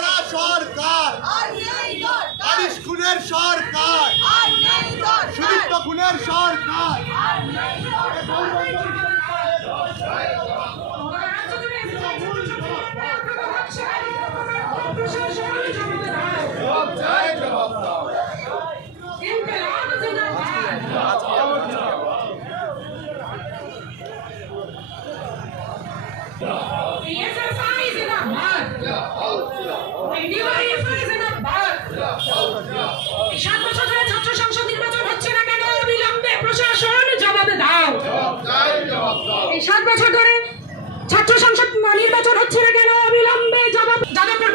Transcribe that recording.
করা সরকার, আরিশ খুনের সরকার, সুদীপ্ত খুনের সরকার, ছাত্র সংসদ নির্বাচন হচ্ছে না কেন? অবিলম্বে প্রশাসন জবাবে দাও। এই 7 বছর ধরে ছাত্র সংসদ নির্বাচন হচ্ছে না কেন? অবিলম্বে জবাব। যাদবপুর